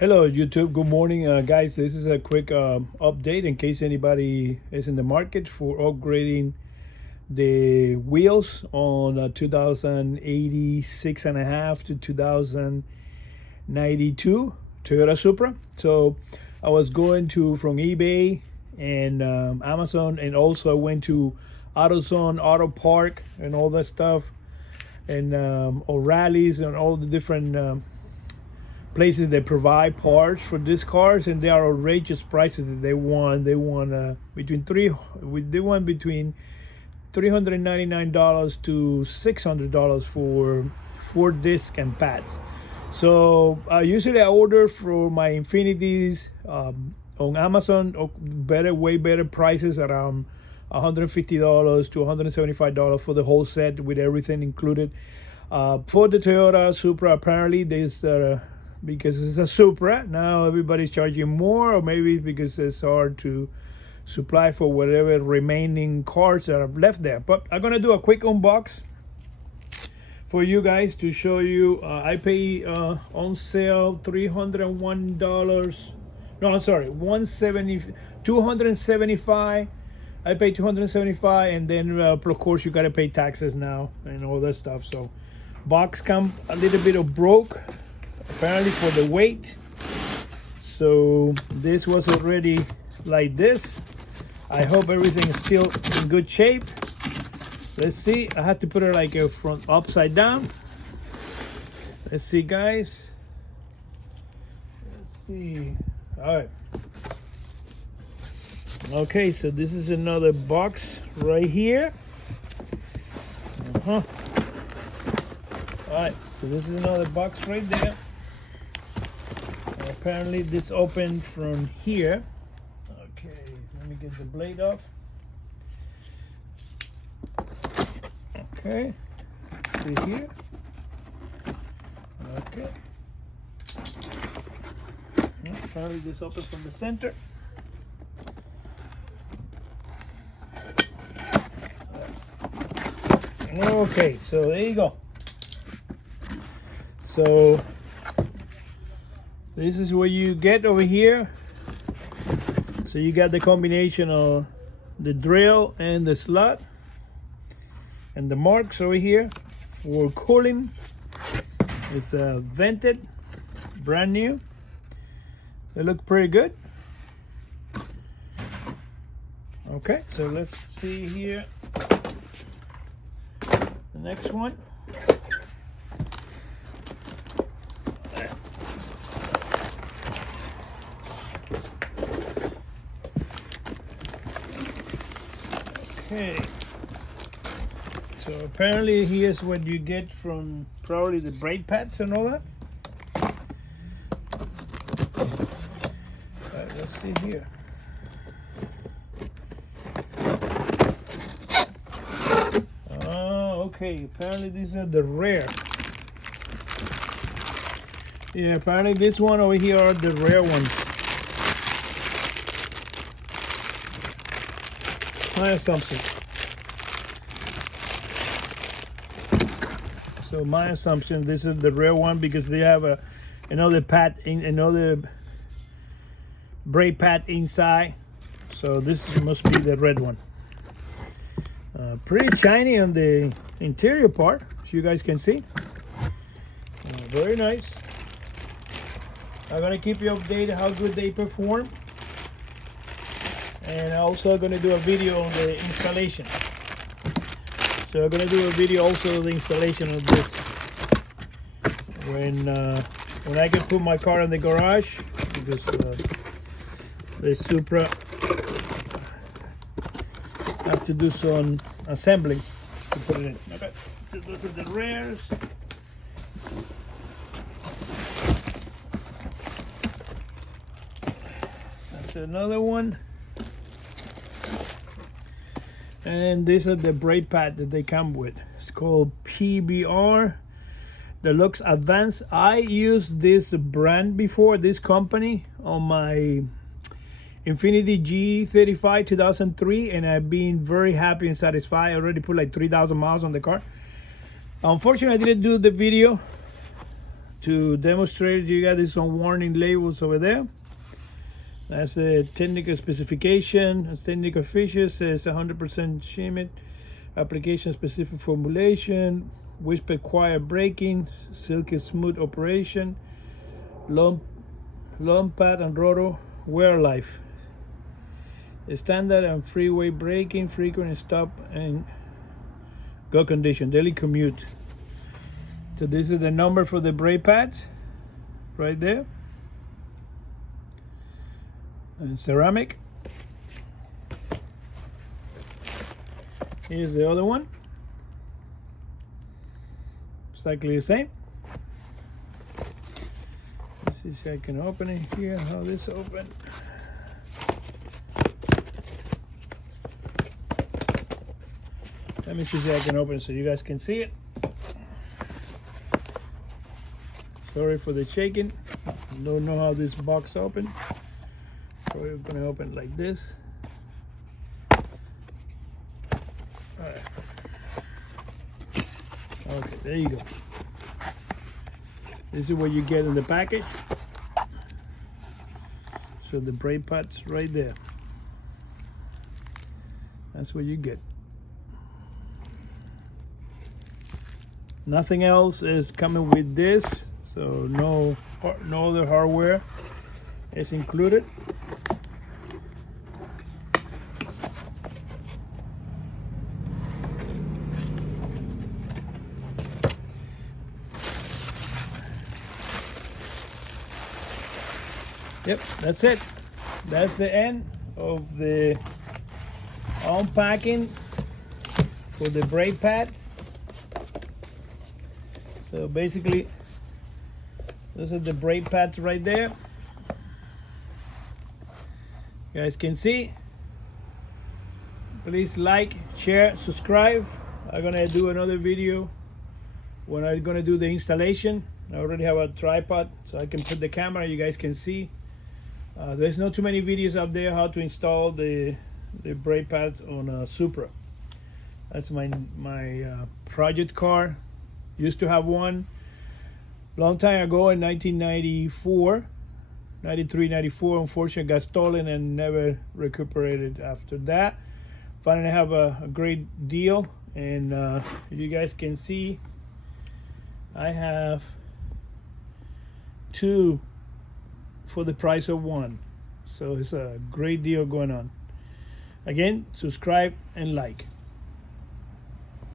Hello YouTube, good morning guys. This is a quick update in case anybody is in the market for upgrading the wheels on 2086 and a half to 2092 Toyota Supra. So I was going to from eBay and Amazon, and also I went to AutoZone, Auto Park and all that stuff, and O'Reilly's and all the different places that provide parts for these cars, and they are outrageous prices that they want. They want between $399 to $600 for 4 discs and pads. So usually I order for my Infinities on Amazon, way better prices, around $150 to $175 for the whole set with everything included. For the Toyota Supra, apparently there's because it's a Supra, now everybody's charging more, or maybe it's because it's hard to supply for whatever remaining cars that are left there. But I'm gonna do a quick unbox for you guys to show you. I pay on sale $301. No, I'm sorry, $275. I pay $275, and then of course you gotta pay taxes now and all that stuff. So box come a little bit of broke, apparently, for the weight. So this was already like this. I hope everything is still in good shape. Let's see. I had to put it like a front upside down. Let's see, guys. Let's see. All right. Okay, so this is another box right here. All right, so this is another box right there. Apparently this opened from here. Okay, let me get the blade off. Okay, see here. Okay. Apparently this opened from the center. Okay, so there you go. So this is what you get over here. So you got the combination of the drill and the slot, and the marks over here for cooling. It's vented, brand new. They look pretty good. Okay, so let's see here the next one. Okay, so apparently here's what you get from probably the brake pads and all that. All right, let's see here. Oh, okay, apparently these are the rear. Yeah, apparently this one over here are the rear ones. My assumption. So my assumption, this is the rear one, because they have another pad, another brake pad inside. So this must be the red one. Pretty shiny on the interior part, as you guys can see. Very nice. I'm gonna keep you updated how good they perform. And I'm also going to do a video on the installation. So I'm going to do a video also of the installation of this when I can put my car in the garage, because the Supra have to do some assembling to put it in. Okay, so those are the rears. That's another one. And these are the brake pad that they come with. It's called PBR Deluxe Advanced. I used this brand before, this company, on my Infiniti G35 2003, and I've been very happy and satisfied. I already put like 3,000 miles on the car. Unfortunately, I didn't do the video to demonstrate you got this on warning labels over there. That's the technical specification. As technical features says 100% shimmy, application specific formulation, whisper quiet braking, silky smooth operation, long pad and rotor wear life, standard and freeway braking, frequent stop and go condition, daily commute. So this is the number for the brake pads right there. And ceramic. Here's the other one. Exactly the same. Let's see if I can open it here. How this open. Let me see if I can open it so you guys can see it. Sorry for the shaking. Don't know how this box opens. So we're gonna open like this. Alright. Okay, there you go. This is what you get in the package. So the brake pads right there. That's what you get. Nothing else is coming with this, so no other hardware is included. Yep, that's it. That's the end of the unpacking for the brake pads. So basically, those are the brake pads right there. You guys can see. Please like, share, subscribe. I'm gonna do another video when I'm gonna do the installation. I already have a tripod so I can put the camera, you guys can see. There's not too many videos out there how to install the brake pads on a Supra. That's my project car. Used to have one long time ago in 1994, 93, 94. Unfortunately, got stolen and never recuperated after that. Finally, have a great deal, and you guys can see I have two for the price of one. So it's a great deal going on. Again, subscribe and like.